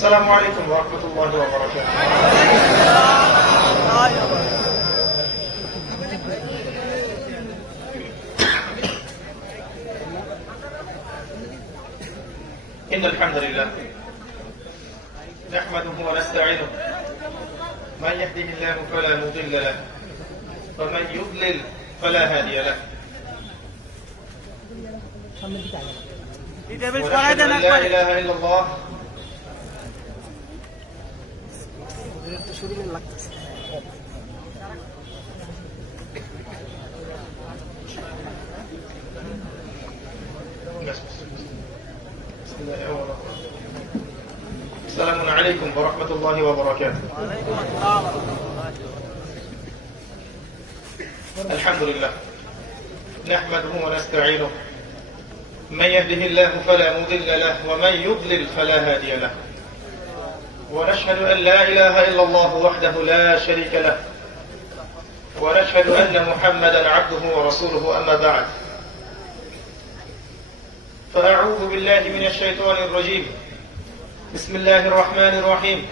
السلام عليكم ورحمة الله وبركاته. إن الحمد لله نحمده ونستعينه من يهده الله فلا مضل له ومن يضلل فلا هادي له ونشهد أن لا إله إلا الله السلام عليكم ورحمة الله وبركاته. الحمد لله نحمده ونستعينه من يهده الله فلا مضل له ومن يضلل فلا هادي له ونشهد أن لا إله إلا الله وحده لا شريك له ونشهد أن محمدا عبده ورسوله أما بعد فأعوذ بالله من الشيطان الرجيم بسم الله الرحمن الرحيم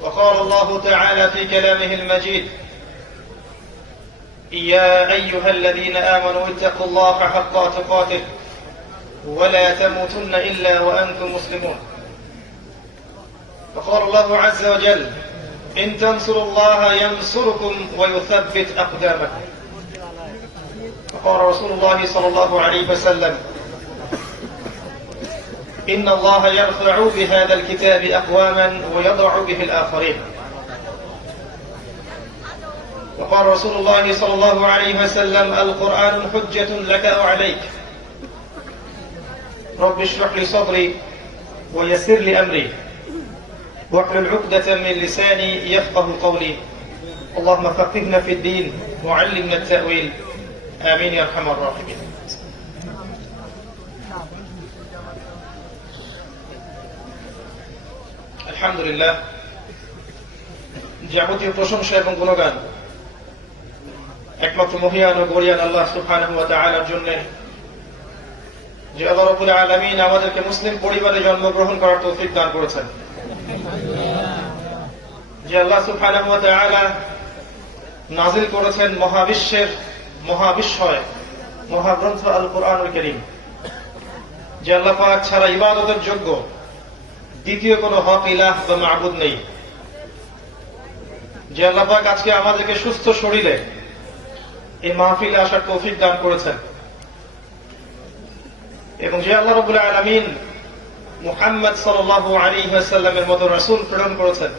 وقال الله تعالى في كلامه المجيد يا أيها الذين آمنوا اتقوا الله حق تقاته ولا تموتن إلا وأنتم مسلمون فقال الله عز وجل إن تنصروا الله ينصركم ويثبت أقدامكم فقال رسول الله صلى الله عليه وسلم إن الله يرفع بهذا الكتاب أقواما ويضع به الآخرين وقال رسول الله صلى الله عليه وسلم القرآن حجة لك أو عليك رب اشرح لي صدري ويسر لي أمري واحلل عقدة من لساني يفقه قولي اللهم فقهنا في الدين وعلمنا التأويل آمين يا أرحم الراحمين. আলহামদুলিল্লাহ যাবতীয় প্রশংসা এবং গুণগান একমাত্র মহিয়ান ও গরিয়ান আল্লাহ সুবহানাহু ওয়া তাআলার জন্য, যে আল্লাহ রাব্বুল আলামিন আমাদেরকে মুসলিম পরিবারে জন্মগ্রহণ করার তৌফিক দান করেছেন, যে আল্লাহ সুবহানাহু ওয়া তাআলা নাযিল করেছেন মহাবিশ্বের মহাবিস্ময় মহাগ্রন্থ আল কুরআনুল কারীম, যে আল্লাহ পাক ছাড়া ইবাদতের যোগ্য দ্বিতীয় কোন হক ইলাহ বা মাবুদ নেই, যে আল্লাহ পাক আজকে আমাদেরকে সুস্থ শরীরে এই মাহফিলে আসার তৌফিক দান করেছেন, এবং যে আল্লাহ রাব্বুল আলামিন মুহাম্মদ সাল্লাল্লাহু আলাইহি ওয়াসাল্লামের মতো রাসূল প্রেরণ করেছেন,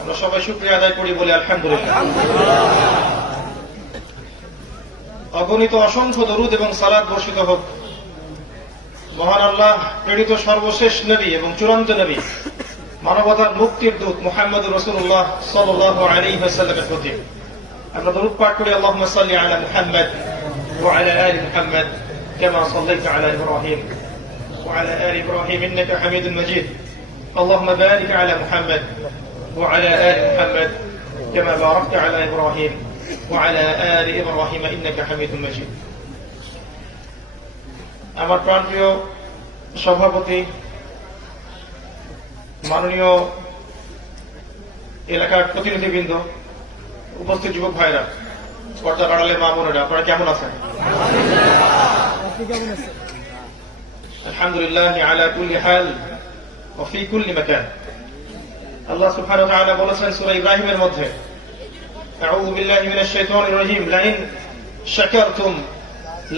আমরা সবাই শুকরিয়া আদায় করি বলি আলহামদুলিল্লাহ। অগণিত অসংখ্য দরুদ এবং সালাত বর্ষিত হোক মহান আল্লাহ প্রেরিত সর্বশেষ নবী এবং চূড়ান্ত নবী মানবতার মুক্তির দূত মুহাম্মদুর রাসূলুল্লাহ সাল্লাল্লাহু আলাইহি ওয়াসাল্লামের প্রতি। আমরা দরুদ পাঠ করি আল্লাহুম্মা সাল্লি আলা মুহাম্মদ ওয়া আলা আলি মুহাম্মদ কামা সাল্লাইতা আলা ইব্রাহিম ওয়া আলা আলি ইব্রাহিম ইন্নাকা হামিদুম মাজিদ। আল্লাহুম্মা বারিক আলা মুহাম্মদ ওয়া আলা আলি মুহাম্মদ কামা বারাকতা আলা ইব্রাহিম ওয়া আলা আলি ইব্রাহিম ইন্নাকা হামিদুম মাজিদ। আমার প্রাণপ্রিয় সভাপতি, মাননীয় এলাকার প্রতিনিধিবৃন্দ, উপস্থিত যুবক ভাইরা, পর্দার আড়ালে মা বোনেরা, আপনারা কেমন আছেন? আলহামদুলিল্লাহ আলা কুল্লি হাল ওয়া ফি কুল্লি মাকান। আল্লাহ সুবহানাহু ওয়া তাআলা বলেছেন সূরা ইব্রাহিমের মধ্যে, আউযু বিল্লাহি মিনাশ শাইতানির রাজীম, লাইন শাকারতুম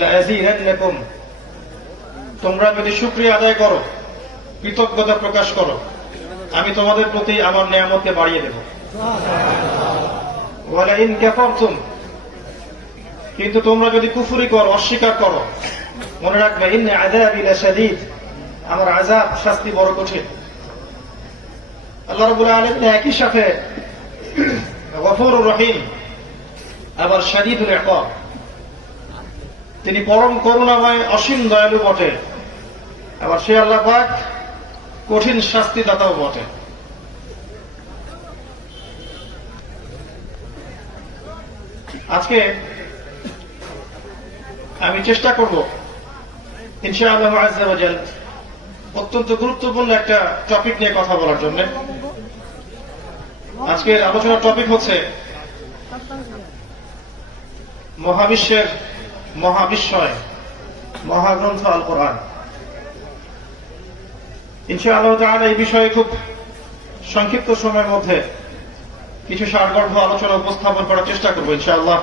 লাযীদান্নাকুম, তোমরা যদি শুকরিয়া আদায় করো, কৃতজ্ঞতা প্রকাশ করো, আমি তোমাদের প্রতি আমার নিয়ামতকে বাড়িয়ে দেব। ওয়ালা ইন কাফারতুম, কিন্তু তোমরা যদি কুফরি করো, অস্বীকার করো, মনে রাখবে ইন্না আযাবি লাশাদীদ, আমার আযাব শাস্তি বড় কঠিন। আল্লাহ রাব্বুল আলামিন একই সাথে গফুরুর রহিম আবার শাদীদুল ইকাব, তিনি পরম করুণাময় অসীম দয়ালু বটে, আবার সে আল্লাহ পাক কঠিন শাস্তিদাতাও বটে। আজকে আমি চেষ্টা করব ইনশাআল্লাহ আযজা ওয়া জাল অত্যন্ত গুরুত্বপূর্ণ একটা টপিক নিয়ে কথা বলার জন্য। আজকের আলোচনার টপিক হচ্ছে মহাবিশ্বের মহাবিস্ময়, মহাগ্রন্থ আল কোরআন। ইনশাআল্লাহ তাআলা এই বিষয়ে খুব সংক্ষিপ্ত সময়ের মধ্যে কিছু সারগর্ভ আলোচনা উপস্থাপন করার চেষ্টা করব ইনশাআল্লাহ।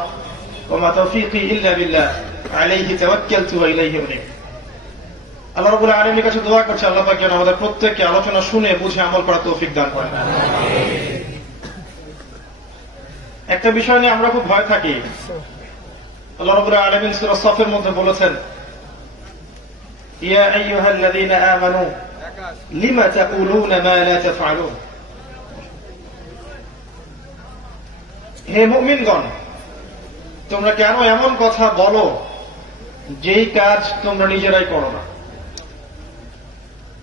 ওয়া মা তাওফীকি ইল্লা বিল্লাহ, আলাইহি তাওয়াক্কালতু ওয়া ইলাইহি উনীব। আল্লাহ রাব্বুল আলামিনের কাছে দোয়া করছি আল্লাহ পাক যেন আমাদের প্রত্যেককে আলোচনা শুনে বুঝে আমল করার তৌফিক দান করেন। একটা বিষয় নিয়ে আমরা খুব ভয় থাকি। আল্লাহ রাব্বুল আলামিন সূরা সফের মধ্যে বলেছেন, ইয়া আইয়ুহাল্লাযীনা আমানু লিমা তাকুলুনা মা লা তাফআলুন। হে মুমিনগণ, তোমরা কেন এমন কথা বলো যেই কাজ তোমরা নিজেরাই করো না।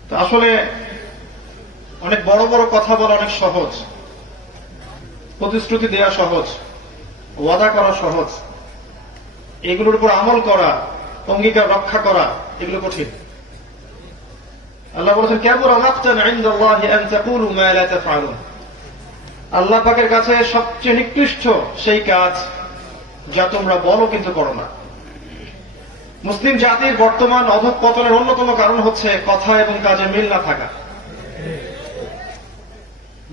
তো আসলে অনেক বড় বড় কথা বলা অনেক সহজ, প্রতিশ্রুতি দেওয়া সহজ, ওয়াদা করা সহজ, এগুলোর উপর আমল করা, অঙ্গীকার রক্ষা করা এগুলো কঠিন। আল্লাহ বলেছেন, কাবুরা মাকতান ইনদাল্লাহি আন তাকুলু মা লা তাফআলুন। আল্লাহ পাকের কাছে সবচেয়ে নিকৃষ্ট সেই কাজ যা তোমরা বলো কিন্তু করো না। মুসলিম জাতির বর্তমান অধঃপতনের অন্যতম কারণ হচ্ছে কথা এবং কাজে মিল না থাকা।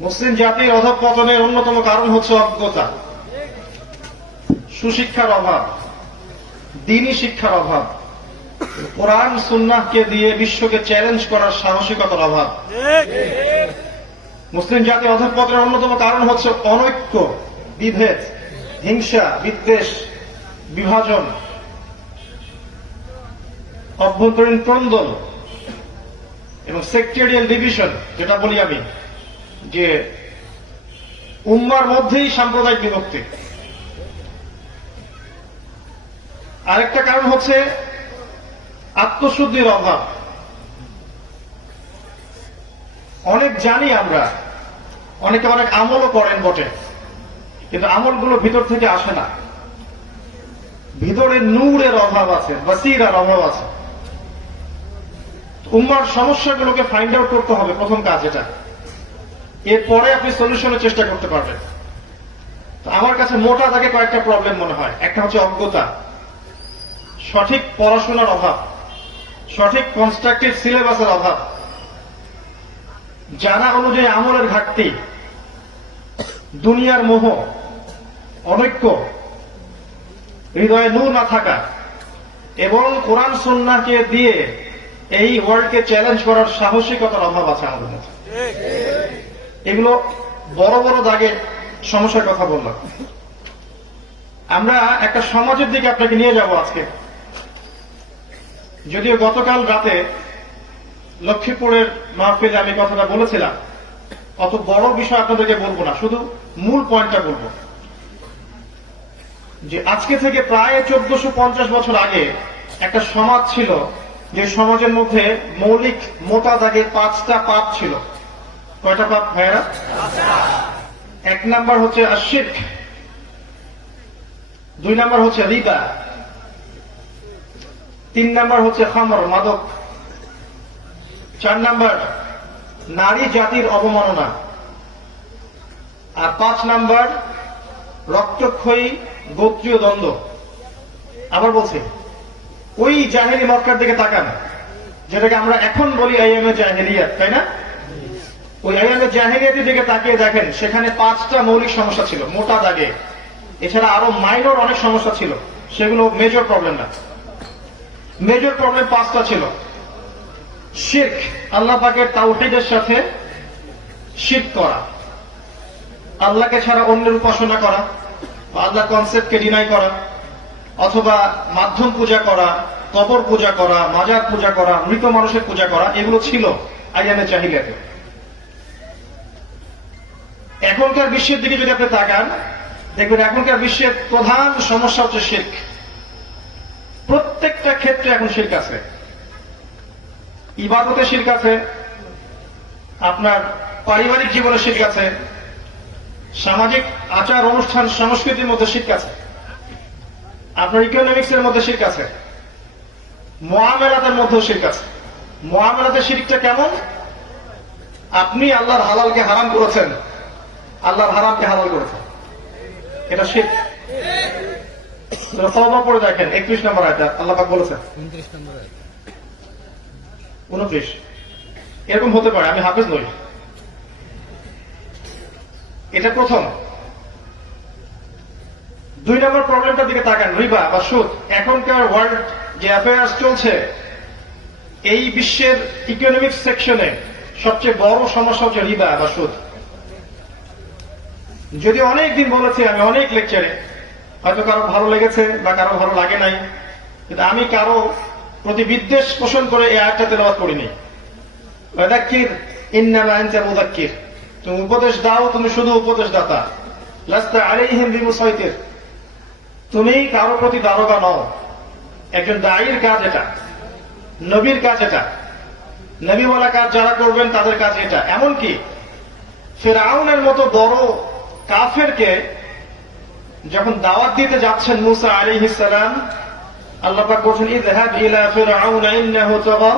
মুসলিম জাতির অধঃপতনের অন্যতম কারণ হচ্ছে অজ্ঞতা, সুশিক্ষার অভাব, দ্বীনি শিক্ষার অভাব, কোরআন সুন্নাহকে দিয়ে বিশ্বকে চ্যালেঞ্জ করার সাহসিকতার অভাব। মুসলিম জাতির অধঃপতনের অন্যতম কারণ হচ্ছে অনৈক্য, বিভেদ, হিংসা, বিদ্বেষ, বিভাজন, অভ্যন্তরীণ ক্রন্দন এবং সেক্টেরিয়ান ডিভিশন, যেটা বলি আমি যে উম্মার মধ্যেই সাম্প্রদায়িক বিভক্তি। আরেকটা কারণ হচ্ছে আত্মশুদ্ধির অভাব। অনেক জানি আমরা, অনেকে অনেক আমলও করেন বটে, কিন্তু আমলগুলো ভিতর থেকে আসে না। ভিতরে নূরের অভাব আছে, বাসীরার অভাব আছে। উম্মার সমস্যাগুলোকে ফাইন্ড আউট করতে হবে, প্রথম কাজ এটা। এরপরে আপনি সলিউশনের চেষ্টা করতে পারবেন। তো আমার কাছে মোটা দাগে কয়েকটা প্রবলেম মনে হয়। একটা হচ্ছে অজ্ঞতা, সঠিক পড়াশোনার অভাব, সঠিক কনস্ট্রাকটিভ সিলেবাসের অভাব, জানা অনুযায়ী আমলের ঘাটতি, দুনিয়ার মোহ, অনৈক্য, হৃদয়ে নূর না থাকা এবং কোরআন সুন্নাহকে দিয়ে এই ওয়ার্ল্ডকে চ্যালেঞ্জ করার সাহসিকতার অভাব আছে আমাদের মধ্যে। এগুলো বড় বড় দাগে সমস্যার কথা বললাম। আমরা একটা সমাজের দিকে আপনাকে নিয়ে যাব আজকে। যদিও গতকাল রাতে লক্ষ্মীপুরের মাহফিলে আমি কথাটা বলেছিলাম, অত বড় বিষয় আপনাদেরকে বলবো না, শুধু মূল পয়েন্টটা বলবো যে আজকে থেকে প্রায় 1450 বছর আগে একটা সমাজ ছিল, যে সমাজের মধ্যে মৌলিক মোটা দাগে 5টা পাপ ছিল। কয়টা পাপ ভাইয়া? 1 নাম্বার হচ্ছে আশিরক, 2 নাম্বার হচ্ছে রিবা, 3 নাম্বার হচ্ছে খামর, মাদক, 4 নাম্বার নারী জাতির অবমাননা, আর 5 নাম্বার রক্তক্ষয়ী গোত্রীয় দ্বন্দ্ব। আবার বলছি, ওই জাহেলি মক্কার দিকে তাকান, যেটাকে আমরা এখন বলি আইয়ামে জাহেলিয়াত, তাই না? ওই আইয়ামে জাহেলিয়াতের দিকে তাকিয়ে দেখেন, সেখানে 5টা মৌলিক সমস্যা ছিল মোটা দাগে। এছাড়া আরো মাইনর অনেক সমস্যা ছিল, সেগুলো মেজর প্রবলেম না। মেজর প্রবলেম 5টা ছিল। শিরক, আল্লাহ পাকের তাওহীদের সাথে শিরক করা, আল্লাহকে ছাড়া অন্যের উপাসনা করা, আল্লাহ কনসেপ্টকে ডিনাই করা, অথবা মাধ্যম পূজা করা, কবর পূজা করা, মাজার পূজা করা, মৃত মানুষের পূজা করা, এগুলো ছিল আইয়ামে জাহিলিয়াতে। এখনকার বিশ্বের দিকে যদি আপনি তাকান, দেখবেন এখনকার বিশ্বের প্রধান সমস্যা হচ্ছে শিরক। প্রত্যেকটা ক্ষেত্রে এখন শিরক আছে। ইবাদতে শিরক আছে, আপনার পারিবারিক জীবনে শিরক আছে, সামাজিক আচার অনুষ্ঠান সংস্কৃতির মধ্যে শিরক আছে, আপনার ইকোনমিক্স এর মধ্যে শিরক আছে, মুআমালাতের মধ্যেও শিরক আছে। মুআমালাতে শিরকটা কেমন? আপনি আল্লাহর হালালকে হারাম করেছেন, আল্লাহর হারামকে হালাল করেছেন, এটা শিরক। তওবা পড়ে দেখেন 31 নম্বর আয়াত আল্লাহ পাক বলেছেন, 29। এরকম হতে পারে, আমি হাফেজ নই। এটা প্রথম। 2 নম্বর প্রবলেমটার দিকে তাকান, রিবা বা সুদ। এখনকার ওয়ার্ল্ড যে অ্যাফেয়ার্স চলছে, এই বিশ্বের ইকোনমিক সেকশনে সবচেয়ে বড় সমস্যা হচ্ছে রিবা বা সুদ। যদি অনেক দিন বলেছি আমি অনেক লেকচারে, হয়তো কারো ভালো লেগেছে বা কারো ভালো লাগে নাই, কিন্তু আমি কারো প্রতি বিদ্বেষ পোষণ করে এই আয়াতটা তেলাওয়াত করিনি। ওয়াযাক্কির ইন্নামা আনতা মুযাক্কির, তুমি উপদেশ দাও, তুমি শুধু উপদেশ দাতা। লাস্তা আলাইহিম বিমুসাইতির, তুমি কারো প্রতি দারোগা নও। একজন দায়ীর কাজ এটা, নবীর কাজ এটা, নবী বলা কাজ যারা করবেন তাদের কাজ এটা। এমনকি ফিরআউনের মতো বড় কাফেরকে যখন দাওয়াত দিতে যাচ্ছেন মুসা আলাইহিস সালাম, আল্লাহ পাক বলেন ইযহাব ইলা ফিরআউন ইন্নাহু তাগা,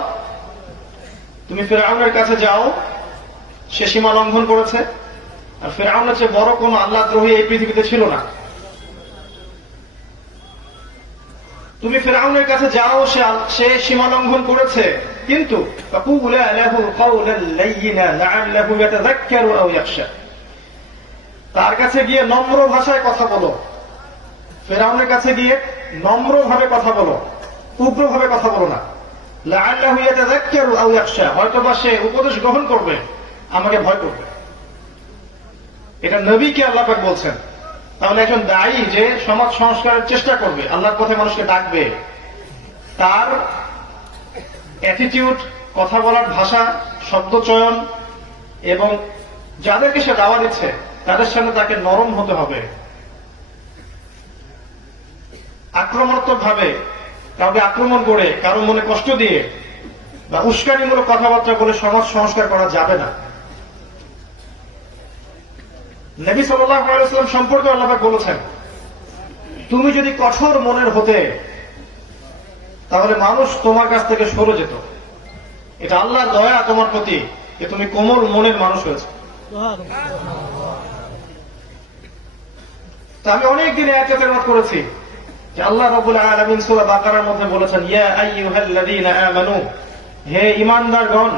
তুমি ফিরআউনের কাছে যাও, সে সীমা লঙ্ঘন করেছে। আর ফিরআউনের চেয়ে বড় কোন আল্লাহদ্রোহী এই পৃথিবীতে ছিল না। তুমি ফিরআউনের কাছে যাও, সে সীমা লঙ্ঘন করেছে, কিন্তু ফাকুলা লাহু কাওলান লাইয়িনা লাআল্লাহু ইয়াতাযাক্কারু আও ইয়াখশা, তার কাছে গিয়ে নম্র ভাষায় কথা বলো। ফিরআউনের কাছে গিয়ে নম্রভাবে কথা বলো, উগ্রভাবে কথা বলো না। লাআল্লাহু ইয়াতাযাক্কারু আও ইয়াখশা, হয়তোবা সে উপদেশ গ্রহণ করবে, আমাকে ভয় করবে। এটা নবীকে আল্লাহ পাক বলছেন। তাহলে একজন দায়ী যে সমাজ সংস্কারের চেষ্টা করবে, আল্লাহর পথে মানুষকে ডাকবে, তার অ্যাটিটিউড, কথা বলার ভাষা, শব্দ চয়ন এবং যাদেরকে সে দাওয়া দিচ্ছে তাদের সামনে তাকে নরম হতে হবে। আক্রমণাত্মক ভাবে কাউকে আক্রমণ করে, কারো মনে কষ্ট দিয়ে বা উস্কানিমূলক কথাবার্তা বলে সমাজ সংস্কার করা যাবে না। নবী সাল্লাল্লাহু আলাইহি ওয়াসাল্লাম সম্পর্কে আল্লাহ পাক বলেছেন, তুমি যদি কঠোর মনের হতে তাহলে মানুষ তোমার কাছ থেকে সরে যেত। এটা আল্লাহর দয়া তোমার প্রতি যে তুমি কোমল মনের মানুষ হয়েছে। তা আমি অনেক দিন আয়াত তেলাওয়াত করেছি যে আল্লাহ রাব্বুল আলামিন সূরা বাকারার মধ্যে বলেছেন, ইয়া আইয়ুহাল্লাযীনা আমানু, হে ঈমানদারগণ,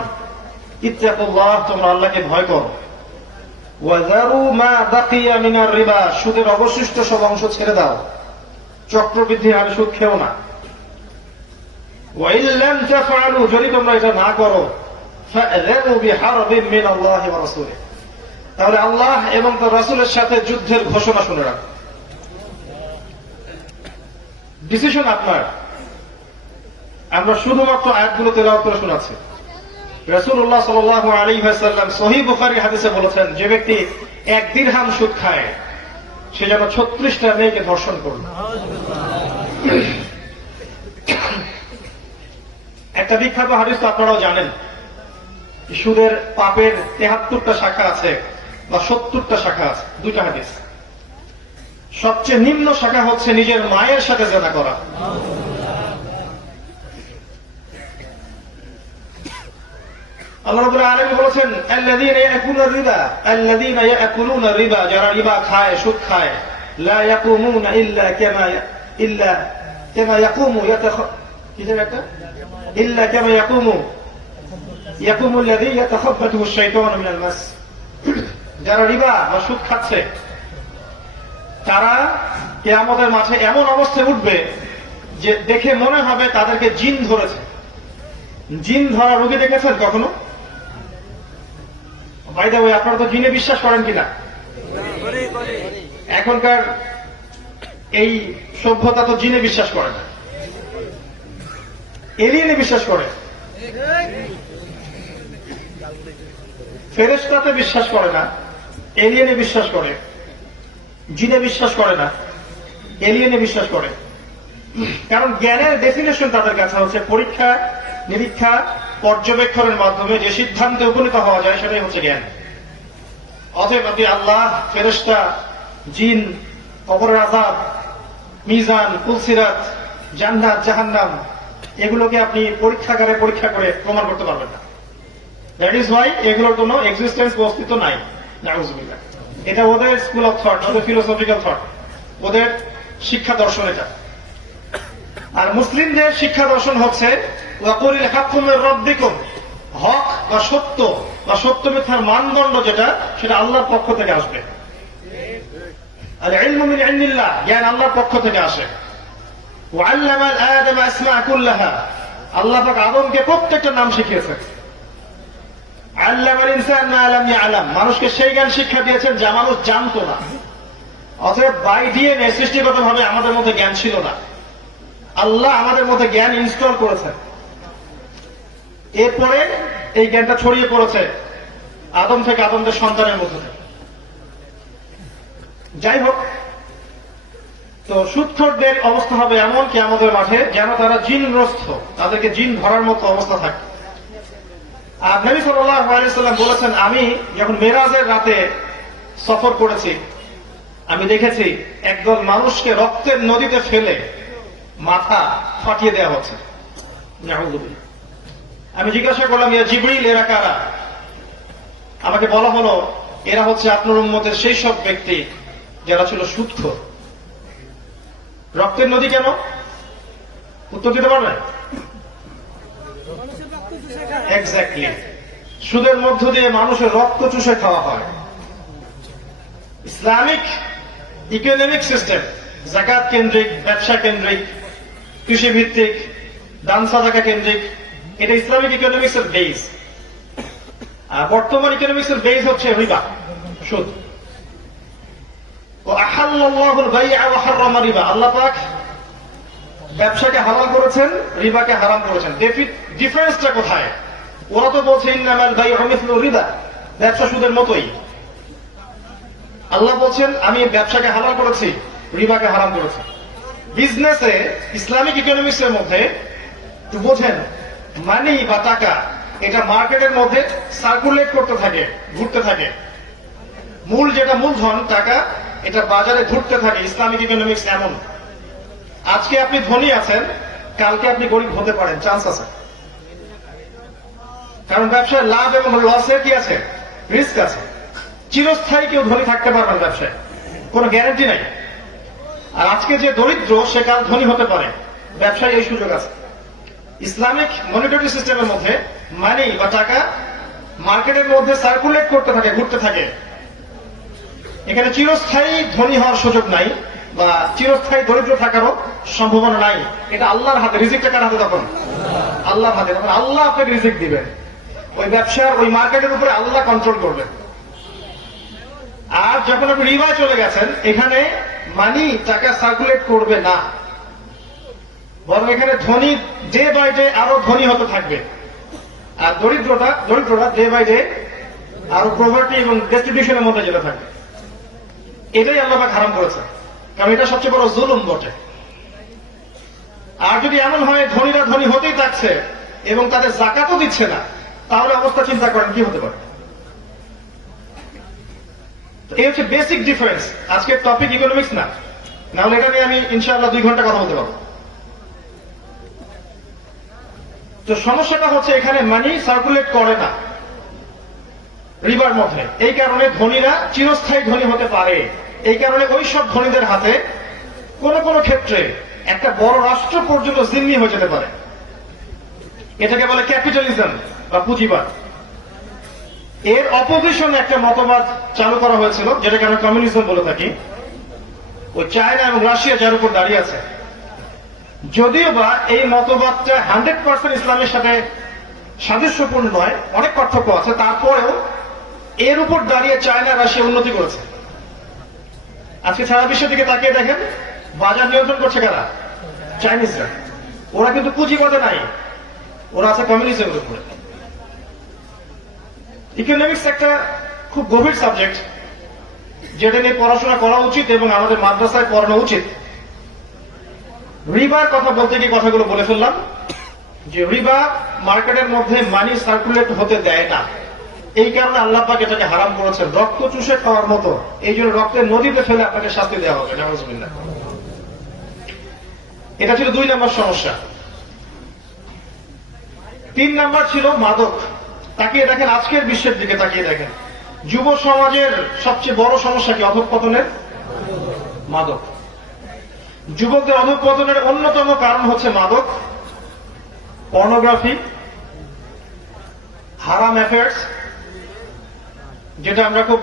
ইত্তাকুল্লাহ, তোমরা আল্লাহকে ভয় করো। ওয়াযারু মা বাকিয়া মিনার রিবা, সুদের অবশিষ্ট সব অংশ ছেড়ে দাও, চক্রবৃদ্ধি আর সুদ খেও না। ওয়া ইন লাম তাফআলু, যদি তোমরা এটা না করো, ফাআযানু বিহারবিন মিনাল্লাহি ওয়া রাসূলিহি, তাহলে আল্লাহ এবং তার রাসূলের সাথে যুদ্ধের ঘোষণা শুনে রাখো। ডিসিশন আপনার। আমরা শুধুমাত্র আয়াতগুলো তেলাওয়াত করে শোনাচ্ছি। রাসূলুল্লাহ সাল্লাল্লাহু আলাইহি ওয়াসাল্লাম সহিহ বুখারী হাদিসে বলেছেন, যে ব্যক্তি 1 দিরহাম সুদ খায় সে যেন 36টা মেয়েকে ধর্ষণ করল। একটা বিখ্যাত হাদিস তো আপনারাও জানেন, সুদের পাপের 73টা শাখা আছে বা 70টা শাখা আছে। 2টা হাদিস। সবচেয়ে নিম্ন শাখা হচ্ছে নিজের মায়ের সাথে জেনা করা। আল্লাহ রাব্বুল আলামিন বলেছেন, আল্লাযীনা ইয়াকুলুনা রিবা, যারা রিবা খায়, সুদ খায়, লা ইয়াকুমুনা ইল্লা কামা ইয়াকুমু আল্লাযী ইয়াতাখাব্বাতুহু আশ-শাইতানু মিনাল মাস। যারা রিবা বা সুদ খাচ্ছে তারা কিয়ামতের মাঠে এমন অবস্থায় উঠবে যে দেখে মনে হবে তাদেরকে জিন ধরেছে। জিন ধরা রোগী দেখেছেন কখনো? বাই দ্য ওয়ে, আপনারা তো জিনে বিশ্বাস করেন কিনা? এখনকার এই সভ্যতা তো জিনে বিশ্বাস করে না, এলিয়েনে বিশ্বাস করে। ফেরেশতাতে বিশ্বাস করে না, এলিয়েনে বিশ্বাস করে। জিনে বিশ্বাস করে না, এলিয়েনে বিশ্বাস করে। কারণ জ্ঞানের ডেফিনেশন তাদের কাছে হচ্ছে পরীক্ষা নিরীক্ষা পর্যবেক্ষণের মাধ্যমে যে সিদ্ধান্তে উপনীত হওয়া যায় সেটাই হচ্ছে জ্ঞান। অতএব আপনি আল্লাহ, ফেরেশতা, জিন, কবরের আযাব, মিজান, পুলসিরাত, জান্নাত, জাহান্নাম এগুলোকে আপনি পরীক্ষাগারে পরীক্ষা করে প্রমাণ করতে পারবেন না। দ্যাট ইজ ওয়াই এগুলোর কোনো এক্সিস্টেন্স অস্তিত্ব নাই। নাউজুবিল্লাহ। এটা ওদের স্কুল অফ থট, ওদের ফিলোসফিক্যাল থট, ওদের শিক্ষা দর্শন এটা। আর মুসলিমদের শিক্ষা দর্শন হচ্ছে ওয়াকুলিল হাক্কু মির রাব্বিকুম, হক বা সত্য মিথ্যার মানদণ্ড যেটা, সেটা আল্লাহর পক্ষ থেকে আসবে। আল ইলমু মিন ইনদিল্লাহ, জ্ঞান আল্লাহর পক্ষ থেকে আসে। ওয়া আল্লামা আদম আসমা কুল্লাহা, আল্লাহ পাক আদমকে প্রত্যেকটা নাম শিখিয়েছেন। আল্লামাল ইনসান মা লাম ইয়ালাম, মানুষকে সেই জ্ঞান শিক্ষা দিয়েছেন যা মানুষ জানতো না। অতএব বাই ডিএনএ সৃষ্টিগতভাবে আমাদের মধ্যে জ্ঞান ছিল না, আল্লাহ আমাদের মধ্যে জ্ঞান ইনস্টল করেছেন। এরপরে এই জ্ঞানটা ছড়িয়ে পড়েছে আদম থেকে আদমদের সন্তানের মধ্যে থেকে। যাই হোক, তো সুদখোরদের অবস্থা হবে এমন কিয়ামতের মাঠে যেন তারা জিনগ্রস্ত, তাদেরকে জিন ধরার মতো অবস্থা থাকে। আর নবী সাল্লাল্লাহু আলাইহি ওয়াসাল্লাম বলেছেন, আমি যখন মেরাজের রাতে সফর করেছি, আমি দেখেছি একদল মানুষকে রক্তের নদীতে ফেলে মাথা ফাটিয়ে দেওয়া হচ্ছে। নাউযুবিল্লাহ। আমি জিজ্ঞাসা করলাম, ইয়া জিবরিল, এরা কারা? আমাকে বলা হলো, এরা হচ্ছে আপনার উম্মতের সেই সব ব্যক্তি যারা ছিল সুদখোর। রক্তের নদী কেন? উত্তর দিতে পারবেন? এক্স্যাক্টলি, সুদের মধ্য দিয়ে মানুষের রক্ত চুষে খাওয়া হয়। ইসলামিক ইকোনমিক সিস্টেম যাকাত কেন্দ্রিক, ব্যবসা কেন্দ্রিক, কৃষি ভিত্তিক, দান সাদাকা কেন্দ্রিক, এটা ইসলামিক ইকোনমিক্স এর বেস। আর বর্তমান ইকোনমিক্স এর বেস হচ্ছে রিবা, সুদ। ও আহাল্লাল্লাহুল বাই'a ওয়া হাররামা রিবা, আল্লাহ পাক ব্যবসাকে হালাল করেছেন, রিবাকে হারাম করেছেন। ডিফারেন্সটা কোথায়? ওরা তো বলছে ইন্নামাল বাই'উ মিসলু রিবা, ব্যবসা সুদের মতোই। আল্লাহ বলছেন, আমি ব্যবসাকে হালাল করেছি, রিবাকে হারাম করেছি। বিজনেসে ইসলামিক ইকোনমিক্স এর মধ্যে একটু বোঝেন, মানি বা টাকা এটা মার্কেটের মধ্যে সার্কুলেট করতে থাকে, ঘুরতে থাকে। মূল যেটা মূলধন টাকা, এটা বাজারে ঘুরতে থাকে। ইসলামিক ইকোনমিক্স এমন, আজকে আপনি ধনী আছেন, কালকে আপনি গরিব হতে পারেন, চান্স আছে। কারণ ব্যবসায় লাভ এবং লসের কি আছে? রিস্ক আছে। চিরস্থায়ী কেউ ধনী থাকতে পারবেন ব্যবসায়, কোনো গ্যারান্টি নাই। আর আজকে যে দরিদ্র, সে কাল ধনী হতে পারে, ব্যবসায় এই সুযোগ আছে। ইসলামিক মনিটারি সিস্টেমের মধ্যে মানি বা টাকা মার্কেটের মধ্যে সার্কুলেট করতে থাকে, ঘুরতে থাকে। এখানে চিরস্থায়ী ধনী হওয়ার সুযোগ নাই বা চিরস্থায়ী দরিদ্র থাকারও সম্ভাবনা নাই। এটা আল্লাহর হাতে। রিজিকটা কার হাতে? তখন আল্লাহর হাতে। তখন আল্লাহ আপনাকে রিজিক দিবেন। ওই ব্যবসার, ওই মার্কেটের উপরে আল্লাহ কন্ট্রোল করবেন। আর যখন আপনি রিবায় চলে গেছেন, এখানে মানি টাকা সার্কুলেট করবে না, বরং এখানে ধনী ডে বাই ডে আরো ধনী হতে থাকবে। আর দরিদ্ররা ডে বাই ডে আরো প্রভার্টি এবং ডিস্ট্রিবিউশনের মধ্যে যেতে থাকবে। এটাই আল্লাহ পাক হারাম করেছে, কারণ এটা সবচেয়ে বড় জুলুম বটে। আর যদি এমন হয় ধনীরা ধনী হতেই থাকছে এবং তাদের যাকাতও দিচ্ছে না, তাহলে অবস্থা চিন্তা করেন কি হতে পারে। এই হচ্ছে বেসিক ডিফারেন্স। আজকের টপিক ইকোনমিক্স না, নাহলে এটা নিয়ে আমি ইনশাআল্লাহ 2 ঘন্টা কথা বলতে পারবো। তো সমস্যাটা হচ্ছে এখানে মানি সার্কুলেট করে না রিবার মধ্যে। এই কারণে ধনীরা চিরস্থায়ী ধনী হতে পারে। এই কারণে ওই সব ধনীদের হাতে কোন কোন ক্ষেত্রে একটা বড় রাষ্ট্র পর্যন্ত জিম্মি হয়ে যেতে পারে। এটাকে বলে ক্যাপিটালিজম বা পুঁজিবাদ। এর অপোজিশনে একটা মতবাদ চালু করা হয়েছিল, যেটাকে আমরা কমিউনিজম বলে থাকি। ওই চায়না এবং রাশিয়া যার উপর দাঁড়িয়ে আছে। যদিও বা এই মতবাদটা 100% ইসলামের সাথে সাদৃশ্যপূর্ণ নয়, অনেক পার্থক্য আছে, তারপরেও এর উপর দাঁড়িয়ে চায়না রাশিয়া উন্নতি করেছে। আজকে সারা বিশ্বের দিকে তাকিয়ে দেখেন, বাজার নিয়ন্ত্রণ করছে কারা? চাইনিজরা। ওরা কিন্তু পুঁজিবাদে নাই, ওরা আছে কমিউনিজমের উপরে। ইকোনমিক্স একটা খুব গভীর সাবজেক্ট, যেটা নিয়ে পড়াশোনা করা উচিত এবং আমাদের মাদ্রাসায় পড়ানো উচিত। রিবার কথা বলতে গিয়ে কথাগুলো বলে ফেললাম, যে রিবা মার্কেটের মধ্যে মানি সার্কুলেট হতে দেয় না। এই কারণে আল্লাহ পাক এটাকে হারাম করেছেন, রক্ত চুষে খাওয়ার মতো। এই জন্য রক্তের নদীতে ফেলে আপনাকে শাস্তি দেওয়া হবে। নাউজুবিল্লাহ। এটা ছিল 2 নম্বর সমস্যা। 3 নাম্বার ছিল মাদক। তাকিয়ে দেখেন, আজকের বিশ্বের দিকে তাকিয়ে দেখেন, যুব সমাজের সবচেয়ে বড় সমস্যা কি? অধঃপতনের মাদক। যুবকদের অধঃপতনের অন্যতম কারণ হচ্ছে মাদক, পর্নোগ্রাফি, হারাম অ্যাফেয়ার্স, যেটা আমরা খুব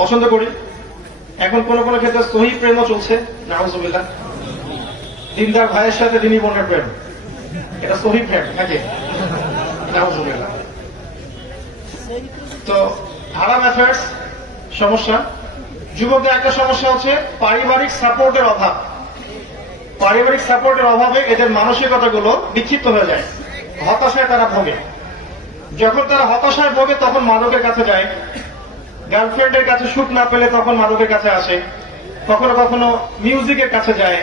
পছন্দ করি। এখন কোন কোন ক্ষেত্রে সহি প্রেমও চলছে, নাউজুবিল্লাহ। দিনদার ভাইয়ের সাথে দিনী বোনের প্রেম, এটা সহি প্রেম নাকি? নাউজুবিল্লাহ। তো হারাম অ্যাফেয়ার্স সমস্যা। যুবকদের একটা সমস্যা হচ্ছে পারিবারিক সাপোর্টের অভাব। পারিবারিক সাপোর্টের অভাবে এদের মানসিকতাগুলো বিক্ষিপ্ত হয়ে যায়, হতাশায় তারা ভোগে। যখন তারা হতাশায় ভোগে তখন মাদকের কাছে যায়, গার্লফ্রেন্ডের কাছে সুখ না পেলে তখন মাদকের কাছে আসে, কখনো কখনো মিউজিকের কাছে যায়।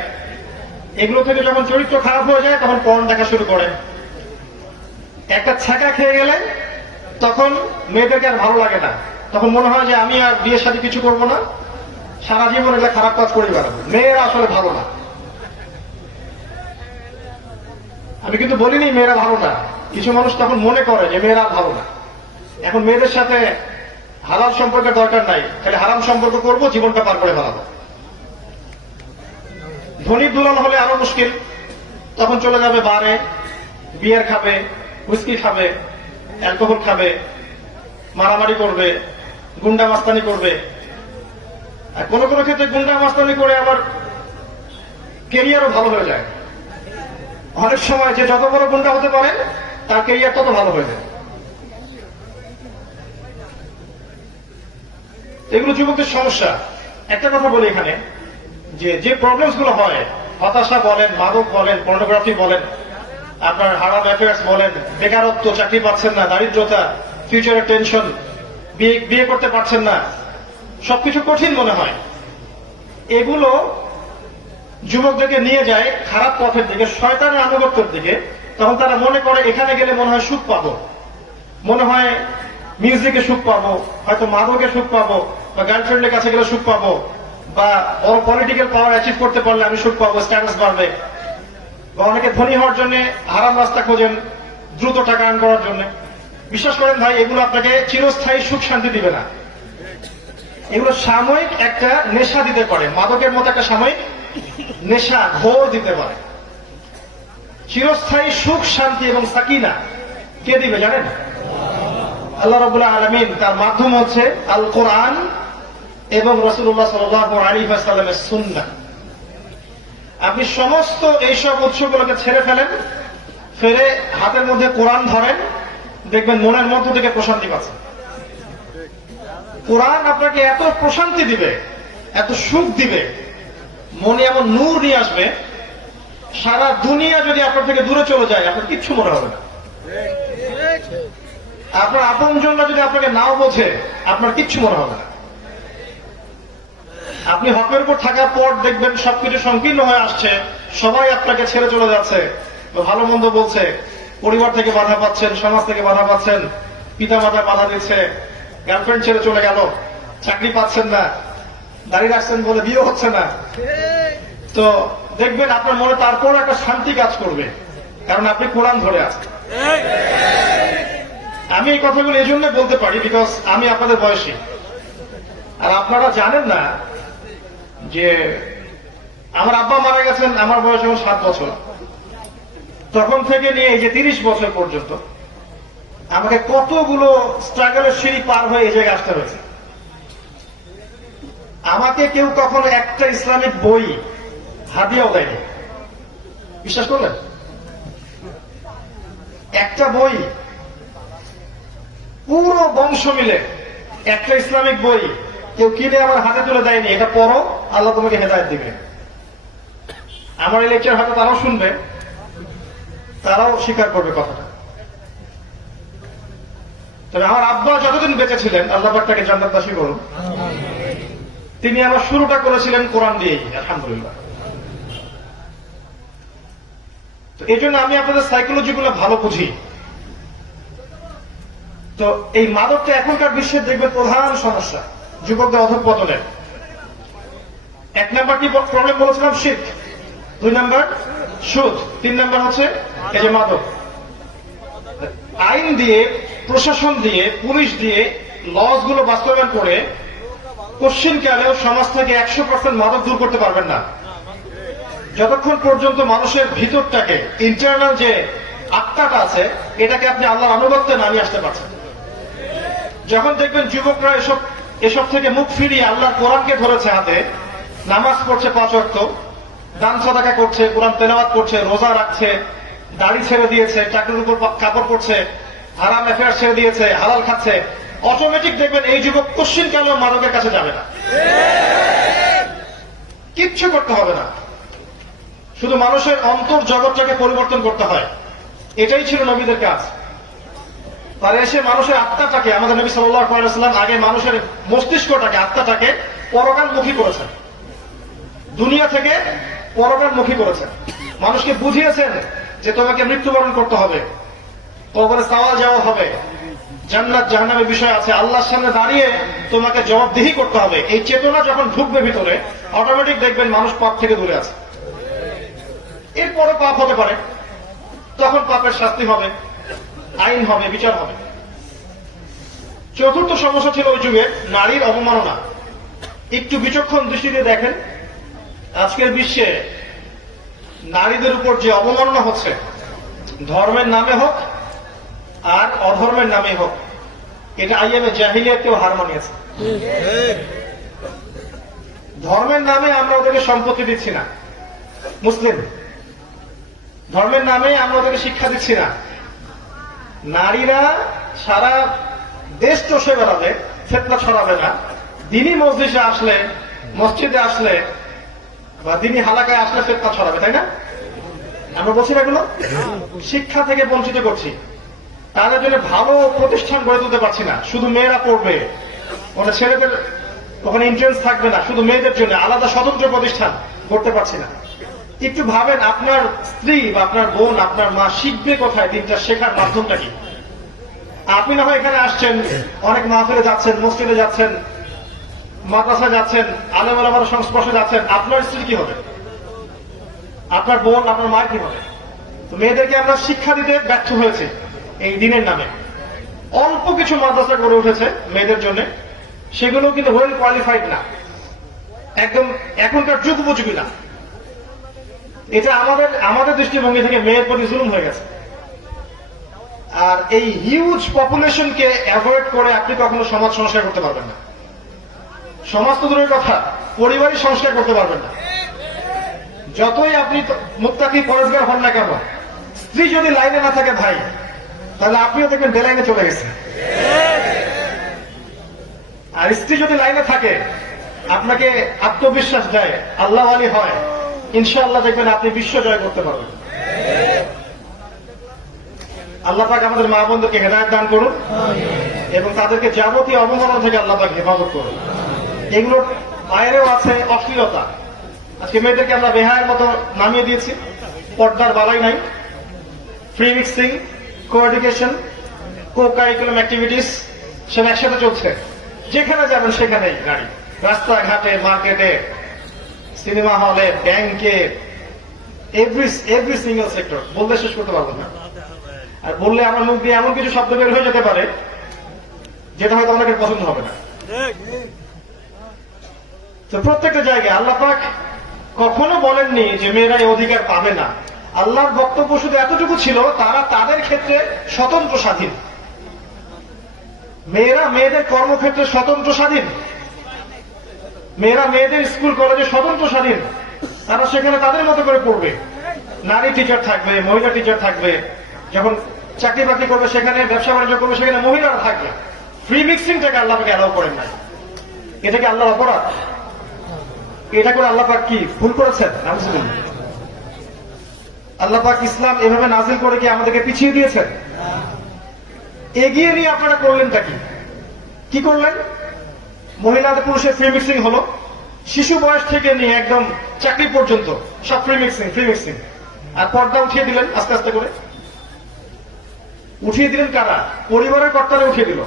এগুলো থেকে যখন চরিত্র খারাপ হয়ে যায় তখন পর্ন দেখা শুরু করে। একটা ছাকা খেয়ে গেলে তখন মেয়েদেরকে আর ভালো লাগে না, তখন মনে হয় যে আমি আর বিয়ের সাথে কিছু করবো না, সারা জীবন এটা খারাপ কাজ করে বেড়াবো। মেয়েরা আসলে ভালো না, আমি কিন্তু বলিনি মেয়েরা ভালো না। কিছু মানুষ তখন মনে করে যে মেয়েরা ভালো না। এখন মেয়েদের সাথে হালাল সম্পর্কের দরকার নাই, খালি হারাম সম্পর্ক করবো, জীবনটা পার করে ফেলাবো। ধনী দুলাল হলে আরো মুশকিল, তখন চলে যাবে বারে, বিয়ার খাবে, হুইস্কি খাবে, অ্যালকোহল খাবে, মারামারি করবে, গুন্ডা মাস্তানি করবে। আর কোন কোন ক্ষেত্রে গুন্ডা মাস্তানি করে আবার কেরিয়ারও ভালো হয়ে যায়। অনেক সময় যে যত বড় গুন্ডা হতে পারে তার কেরিয়ার তত ভালো হয়ে যায়। এগুলো যুবকদের সমস্যা। একটা কথা বলি এখানে, যে প্রবলেমস গুলো হয়, হতাশা বলেন, মাদক বলেন, পর্নোগ্রাফি বলেন, আপনার হারাম অ্যাফেয়ার্স বলেন, বেকারত্ব, চাকরি পাচ্ছেন না, দারিদ্রতা, ফিউচারের টেনশন, বিয়ে করতে পারছেন না, সবকিছু কঠিন মনে হয়। এগুলো যুবকদেরকে নিয়ে যায় খারাপ পথের দিকে, শয়তানের আনুগত্যের দিকে। তখন তারা মনে করে এখানে গেলে মনে হয় সুখ পাবো, মনে হয় মিউজিকে সুখ পাবো, হয়তো মাদকে সুখ পাবো, বা গার্লফ্রেন্ডের কাছে গেলে সুখ পাবো, বা বড় পলিটিক্যাল পাওয়ার অ্যাচিভ করতে পারলে আমি সুখ পাবো, স্ট্যাটাস বাড়বে। বা অনেকে ধনী হওয়ার জন্য হারাম রাস্তা খোঁজেন, দ্রুত টাকা আর্ন করার জন্য। বিশ্বাস করেন ভাই, এগুলো আপনাকে চিরস্থায়ী সুখ শান্তি দিবে না। এগুলো সাময়িক একটা নেশা দিতে পারে, মাদকের মতো একটা সাময়িক নেশা, ঘোর দিতে পারে। চিরস্থায়ী সুখ শান্তি এবং সাকিনা কে দিবে জানেন? আল্লাহ রাব্বুল আলামিন। তার মাধ্যম হচ্ছে আল কোরআন এবং রাসূলুল্লাহ সাল্লাল্লাহু আলাইহি ওয়াসাল্লামের সুন্নাহ। আপনি সমস্ত এইসব উৎসগুলোকে ছেড়ে ফেলেন, ফেলে হাতের মধ্যে কোরআন ধরেন, দেখবেন মনের মধ্য থেকে প্রশান্তি পাচ্ছেন। কোরআন আপনাকে এত প্রশান্তি দিবে, এত সুখ দিবে, মনে এমন নূর নিয়ে আসবে, সারা দুনিয়া যদি আপনার থেকে দূরে চলে যায় আপনার কিচ্ছু মনে হবে না। আপনার আপনজনরা যদি আপনাকে নাও বোঝে আপনার কিচ্ছু মনে হবে না। আপনি হকের উপর থাকার পর দেখবেন সবকিছু সংকীর্ণ হয়ে আসছে, সবাই আপনাকে ছেড়ে চলে যাচ্ছে, ভালো মন্দ বলছে, পরিবার থেকে বাধা পাচ্ছেন, সমাজ থেকে বাধা পাচ্ছেন, পিতা মাতা বাধা দিচ্ছে, গার্লফ্রেন্ড ছেড়ে চলে গেল, চাকরি পাচ্ছেন না, দাঁড়িয়ে রাখছেন বলে বিয়ে হচ্ছে না। তো দেখবেন আপনার মনে তারপর একটা শান্তি কাজ করবে, কারণ আপনি কোরআন ধরে আছেন। আমি এই কথাগুলো এই জন্য বলতে পারি বিকজ আমি আপনাদের বয়সী, আর আপনারা জানেন না যে আমার আব্বা মারা গেছেন আমার বয়স এখন 7 বছর। তখন থেকে নিয়ে এই যে 30 বছর পর্যন্ত আমাকে কতগুলো স্ট্রাগলের সিঁড়ি পার হয়ে এই জায়গায় আসতে হয়েছে। আমাকে কেউ কখনো একটা ইসলামিক বই হাদিয়াও দেয়নি, বিশ্বাস করলেন? একটা বই, পুরো বংশ মিলে একটা ইসলামিক বই কেউ কিনে আমার হাতে তুলে দেয়নি, এটা পড়ো আল্লাহ তোমাকে হেদায়েত দিবে। আমার এই লেকচার হয়তো তারাও শুনবে, তারাও স্বীকার করবে কথাটা। তবে আমার আব্বা যতদিন বেঁচে ছিলেন, আল্লাহ পাক তাকে জান্নাতবাসী করুন, তিনি আমার শুরুটা করেছিলেন কোরআন দিয়েই, আলহামদুলিল্লাহ। তো এই জন্য আমি আপনাদের সাইকোলজি গুলো ভালো বুঝি। তো এই মাদকটা এখনকার বিশ্বের দেখবে প্রধান সমস্যা যুবকদের অধঃপতনের। 1 নাম্বার কি প্রবলেম বলেছিলাম? শিরক। 2 নাম্বার সুদ। 3 নাম্বার হচ্ছে এই যে মাদক। আইন দিয়ে, প্রশাসন দিয়ে, পুলিশ দিয়ে লস গুলো বাস্তবায়ন করে কোশ্চিনকালেও সমাজ থেকে 100% মাদক দূর করতে পারবেন না যতক্ষণ পর্যন্ত মানুষের ভিতরটাকে, ইন্টারনাল যে আত্মাটা আছে, এটাকে আপনি আল্লাহর আনুগত্যে নামিয়ে আসতে পারছেন। যখন দেখবেন যুবকরা এসব থেকে মুখ ফিরিয়ে আল্লাহর কোরআনকে ধরেছে হাতে, নামাজ পড়ছে 5 ওয়াক্ত, দান সাদাকা করছে, কোরআন তেলাওয়াত করছে, রোজা রাখছে, দাড়ি ছেড়ে দিয়েছে, চাকরির উপর কাপড় পরছে, হারাম অ্যাফেয়ার ছেড়ে দিয়েছে, হালাল খাচ্ছে, অটোমেটিক দেখবেন এই যুবক কোশ্চিনকালেও মাদকের কাছে যাবে না। কিচ্ছু করতে হবে না, শুধু মানুষের অন্তর জগৎটাকে পরিবর্তন করতে হয়। এটাই ছিল নবীদের কাজ। আর এসে মানুষের আত্মাটাকে, আমাদের নবী সাল্লাল্লাহু আলাইহি ওয়াসাল্লাম আগে মানুষের মস্তিষ্কটাকে, আত্মাটাকে পরকালমুখী করেছেন, দুনিয়া থেকে পরকালমুখী করেছেন। মানুষকে বুঝিয়েছেন যে তোমাকে মৃত্যুবরণ করতে হবে, কবরে সওয়াল জবাব হবে, জান্নাত জাহান্নামের বিষয় আছে, আল্লাহর সামনে দাঁড়িয়ে তোমাকে জবাবদিহি করতে হবে। এই চেতনা যখন ঢুকবে ভিতরে, অটোমেটিক দেখবেন মানুষ পাপ থেকে দূরে আছে। এরপরে পাপ হতে পারে, তখন পাপের শাস্তি হবে, আইন হবে, বিচার হবে। চতুর্থ সমস্যা ছিল ওই যুগে নারীর অবমাননা। একটু বিচক্ষণ দৃষ্টি দিয়ে দেখেন, আজকের বিশ্বে নারীদের উপর যে অবমাননা হচ্ছে, ধর্মের নামে হোক আর অধর্মের নামে হোক, এটা আইএমএ জাহিলিয়াতকেও হার মানিয়েছে। ধর্মের নামে আমরা ওদেরকে সম্পত্তি দিচ্ছি না, মুসলিম ধর্মের নামে আমরা ওদেরকে শিক্ষা দিচ্ছি না। নারীরা সারা দেশ চষে বেড়াবে, ফেতনা ছড়াবে না। দিনই মসজিদে আসলে বা দিনই হালাকায় আসলে ফেতনা ছড়াবে, তাই না? আমরা বলছি না এগুলো? শিক্ষা থেকে বঞ্চিত করছি, তাদের জন্য ভালো প্রতিষ্ঠান গড়ে তুলতে পারছি না। শুধু মেয়েরা পড়বে, ওখানে ছেলেদের ওখানে এন্ট্রেন্স থাকবে না, শুধু মেয়েদের জন্য আলাদা স্বতন্ত্র প্রতিষ্ঠান করতে পারছি না। একটু ভাবেন, আপনার স্ত্রী বা আপনার বোন, আপনার মা শিখবে কোথায়? দিনটা শেখার মাধ্যমটা কি? আপনি না হয় এখানে আসছেন, অনেক মাহফিলে যাচ্ছেন, মসজিদে যাচ্ছেন, মাদ্রাসায় যাচ্ছেন, আলেম ওলামার সংস্পর্শে যাচ্ছেন, আপনার স্ত্রী কি হবে? আপনার বোন, আপনার মা কি হবে? তো মেয়েদেরকে আমরা শিক্ষা দিতে ব্যর্থ হয়েছে এই দিনের নামে। অল্প কিছু মাদ্রাসা গড়ে উঠেছে মেয়েদের জন্য, সেগুলো কিন্তু ওয়েল কোয়ালিফাইড না, একদম এখনকার যুগ উপযোগী না। এটা আমাদের দৃষ্টিভঙ্গি থেকে মেয়ের প্রতি জুলুম হয়ে গেছে। আর এই হিউজ পপুলেশনকে অ্যাভয়েড করে আপনি কখনো সমাজ সংস্কার করতে পারবেন না। সমাজ তো দূরের কথা, পরিবারই সংস্কার করতে পারবেন না। যতই আপনি মুত্তাকি পরেজগার হন না কেন, স্ত্রী যদি লাইনে না থাকে ভাই, তাহলে আপনিও দেখবেন বেলাইনে চলে গেছে। আর স্ত্রী যদি লাইনে থাকে, আপনাকে আত্মবিশ্বাস দেয়, আল্লাহ ওয়ালি হয়, ইনশাআল্লাহ দেখবেন আপনি বিশ্ব জয় করতে পারবেন। আল্লাহ পাক আমাদের মা বোনদেরকে হেদায়েত দান করুন এবং তাদেরকে যাবতীয় অবমাননা থেকে আল্লাহ পাক হেফাজত করুন। এগুলোর বাইরেও আছে অশ্লীলতা। আজকে মেয়েদেরকে আমরা বেহায়ের মতো নামিয়ে দিয়েছি, পর্দার বালাই নাই, ফ্রি মিক্সিং, কো এডুকেশন, কো কারিকুলাম অ্যাক্টিভিটিস সব একসাথে চলছে। যেখানে যাবেন সেখানেই গাড়ি, রাস্তাঘাটে, মার্কেটে, সিনেমা হলে, ব্যাংকে, এভরি সিঙ্গেল সেক্টর। বলতে শেষ করতে পারবো না, আর বললে আমার মুখ দিয়ে এমন কিছু শব্দ বের হয়ে যেতে পারে যেটা হয়তো অনেকের পছন্দ হবে না। তো প্রত্যেকটা জায়গায় আল্লাহ পাক কখনো বলেননি যে মেয়েরা এই অধিকার পাবে না। আল্লাহর বক্তব্য শুধু এতটুকু ছিল, তারা তাদের ক্ষেত্রে স্বতন্ত্র স্বাধীন। মেয়েরা মেয়েদের কর্মক্ষেত্রে স্বতন্ত্র স্বাধীন, মেয়েরা মেয়েদের স্কুল কলেজে স্বতন্ত্র স্বাধীন। তারা সেখানে তাদের মতো করে পড়বে, নারী টিচার থাকবে, মহিলা টিচার থাকবে, যখন চাকরি বাকরি করবে সেখানে, ব্যবসা বাণিজ্য করবে সেখানে মহিলারা থাকবে। ফ্রি মিক্সিংটাকে আল্লাহকে অ্যালাউ করেন না। এটা কি আল্লাহর অপরাধ? এটা করে আল্লাহ পাক কি ভুল করেছেন? আল্লাহ পাক ইসলাম এভাবে নাজিল করে কি আমাদেরকে পিছিয়ে দিয়েছেন? এগিয়ে নিয়ে আপনারা করলেনটা কি করলেন? মহিলাদের পুরুষের ফ্রি মিক্সিং হলো, শিশু বয়স থেকে নিয়ে একদম চাকরি পর্যন্ত সব ফ্রি মিক্সিং। আর পর্দা উঠিয়ে দিলেন আস্তে আস্তে করে। উঠিয়ে দিলেন কারা? পরিবারের কর্তারা উঠিয়ে দিল।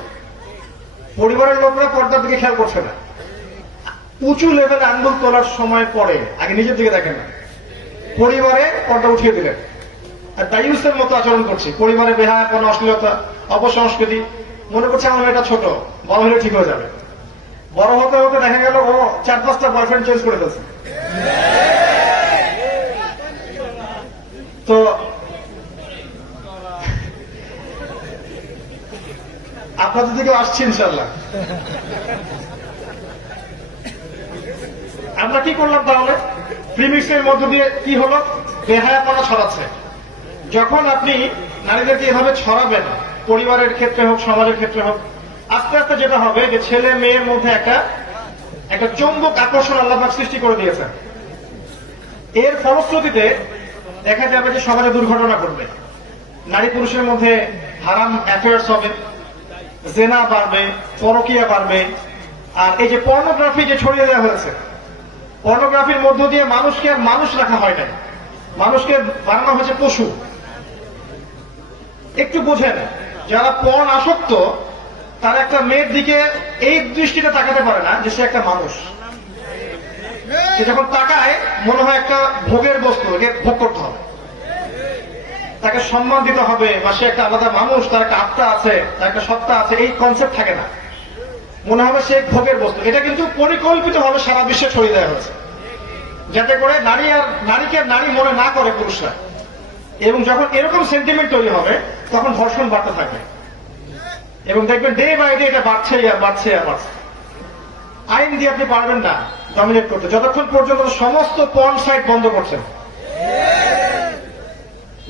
পরিবারের লোকরা পর্দার দিকে খেয়াল করছে না। উঁচু লেভেলে আঙ্গুল তোলার সময় পরে আগে নিজের দিকে দেখেন না, পরিবারে পর্দা উঠিয়ে দিলেন। আর দায়ুসের মতো আচরণ করছে, পরিবারে বেহায়াপনা, অশ্লীলতা, অপসংস্কৃতি। মনে করছে আমার মেয়েটা ছোট, বড় হলে ঠিক হয়ে যাবে। বড় হতে হতে দেখা গেল ও 4-5টা বয়ফ্রেন্ড চেঞ্জ করে ফেলছে। তো আপনাদের দিকেও আসছি ইনশাল্লাহ। আমরা কি করলাম তাহলে? প্রিমিক্সের মধ্য দিয়ে কি হলো? বেহায়াপনা ছড়াচ্ছে। যখন আপনি নারীদেরকে এভাবে ছড়াবেন, পরিবারের ক্ষেত্রে হোক, সমাজের ক্ষেত্রে হোক, আস্তে আস্তে যেটা হবে যে ছেলে মেয়ের মধ্যে একটা চৌম্বক আকর্ষণ আল্লাহ পাক সৃষ্টি করে দিয়েছেন। এর ফলশ্রুতিতে দেখা যাবে যে সমাজে দুর্ঘটনা ঘটবে, নারী পুরুষের মধ্যে হারাম অ্যাফেয়ার্স হবে, জেনা বাড়বে, পরকীয়া বাড়বে। আর এই যে পর্নোগ্রাফি যে ছড়িয়ে দেওয়া হয়েছে, পর্নোগ্রাফির মধ্য দিয়ে মানুষকে আর মানুষ রাখা হয় না, মানুষকে বানানো হয়েছে পশু। একটু বোঝেন, যারা পর্ন আসক্ত তারা একটা মেয়ের দিকে এই দৃষ্টিতে তাকাতে পারে না যে সে একটা মানুষ। সে যখন তাকায় মনে হয় একটা ভোগের বস্তু, একে ভোগ করতে হবে, তাকে সম্মান দিতে হবে, বা সে একটা আলাদা মানুষ, তার একটা আত্মা আছে, তার একটা সত্তা আছে, এই কনসেপ্ট থাকে না। মনে হবে সে ভোগের বস্তু। এটা কিন্তু পরিকল্পিতভাবে সারা বিশ্বে ছড়িয়ে দেওয়া হয়েছে, যাতে করে নারীকে নারী মনে না করে পুরুষরা। এবং যখন এরকম সেন্টিমেন্ট তৈরি হবে তখন ধর্ষণ বাড়তে থাকবে, এবং দেখবেন ডে বাই ডে এটা বাড়ছে আর বাড়ছে আর বাড়ছে। আইন দিয়ে আপনি পারবেন না ডমিনেট করতে যতক্ষণ পর্যন্ত সমস্ত পর্ন সাইট বন্ধ করছেন।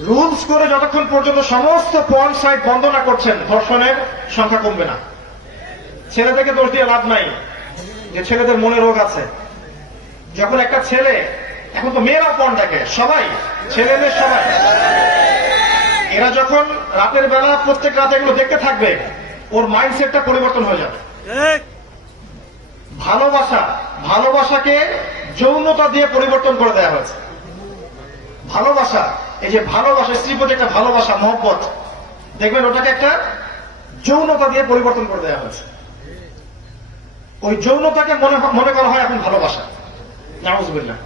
রুলস করে যতক্ষণ পর্যন্ত সমস্ত পর্ন সাইট বন্ধ না করছেন, ধর্ষণের সংখ্যা কমবে না। ছেলেদেরকে দোষ দিয়ে লাভ নাই যে ছেলেদের মনে রোগ আছে। যখন একটা ছেলে, এখন তো মেয়েরাও পর্ন দেখে, সবাই, ছেলে মেয়ে সবাই, এরা যখন রাতের বেলা প্রত্যেক রাতে এগুলো দেখতে থাকবে, ওর মাইন্ডসেটটা পরিবর্তন হয়ে যাবে। ভালোবাসাকে যৌনতা দিয়ে পরিবর্তন করে দেওয়া হয়েছে। ভালোবাসা, এই যে ভালোবাসা, স্ত্রী প্রতি একটা ভালোবাসা, মহব্বত, দেখবেন ওটাকে একটা যৌনতা দিয়ে পরিবর্তন করে দেওয়া হয়েছে। ওই যৌনতাকে মনে করা হয় এখন ভালোবাসা। নাউজুবিল্লাহ।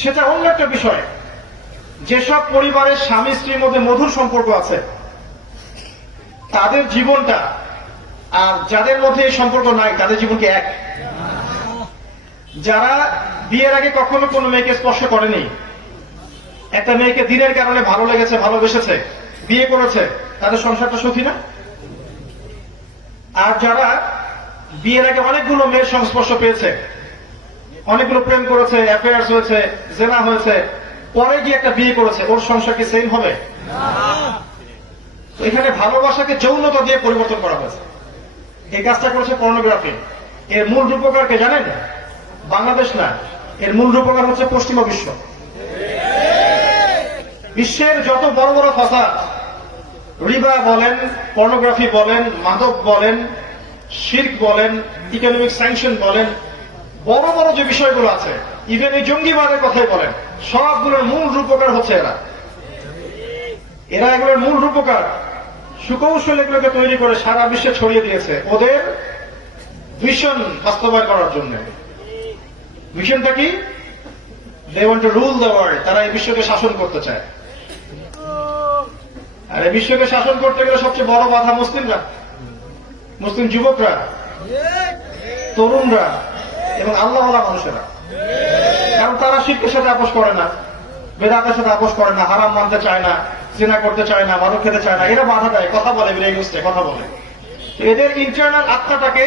সেটা অন্য একটা বিষয়। যেসব পরিবারের স্বামী স্ত্রীর মধ্যে মধুর সম্পর্ক আছে, তাদের জীবনটা আর যাদের মধ্যে এই সম্পর্ক নাই তাদের জীবনকে এক। যারা বিয়ের আগে কখনো কোনো মেয়েকে স্পর্শ করেনি, একটা মেয়েকে দিনের কারণে ভালো লেগেছে, ভালোবেসেছে, বিয়ে করেছে, তাদের সংসারটা সুখী না? আর যারা বিয়ের আগে অনেকগুলো মেয়ের সংস্পর্শ পেয়েছে, অনেকগুলো প্রেম করেছে, অ্যাফেয়ার্স হয়েছে, জেনা হয়েছে, পরে গিয়ে একটা বিয়ে করেছে, ওর সংসার কি সেম হবে? এখানে ভালোবাসাকে যৌনতা দিয়ে পরিবর্তন করা হয়েছে। এই কাজটা করেছে পর্নোগ্রাফি। এর মূল রূপকারকে জানেন? বাংলাদেশ না, এর মূল রূপকার হচ্ছে পশ্চিমা বিশ্ব। বিশ্বের যত বড় বড় ফাসাদ, রিবা বলেন, পর্নোগ্রাফি বলেন, মাদক বলেন, শিরক বলেন, ইকোনমিক স্যাংশন বলেন, বড় বড় যে বিষয়গুলো আছে, ইভেন এই জঙ্গিবাদের কথাই বলেন, সবগুলোর মূল রূপকার হচ্ছে এরা এগুলোর মূল রূপকার। সুকৌশল এগুলোকে তৈরি করে সারা বিশ্বে ছড়িয়ে দিয়েছে ওদের ভিশন বাস্তবায়ন করার জন্য। ভিশনটা কি? They want to rule the world. তারা এই বিশ্বকে শাসন করতে চায়। আর এই বিশ্বকে শাসন করতে গেলে সবচেয়ে বড় বাধা মুসলিমরা, মুসলিম যুবকরা, তরুণরা এবং আল্লাহওয়ালা মানুষেরা। কারণ তারা শিরকের সাথে আপোষ করে না, বেদাতের সাথে আপোষ করে না, হারাম মানতে চায় না, জিনা করতে চায় না, মাদক খেতে চায় না। এরা বাধা দেয়, কথা বলে, বিরাই গোষ্ঠী কথা বলে। এদের ইন্টারনাল আত্মাটাকে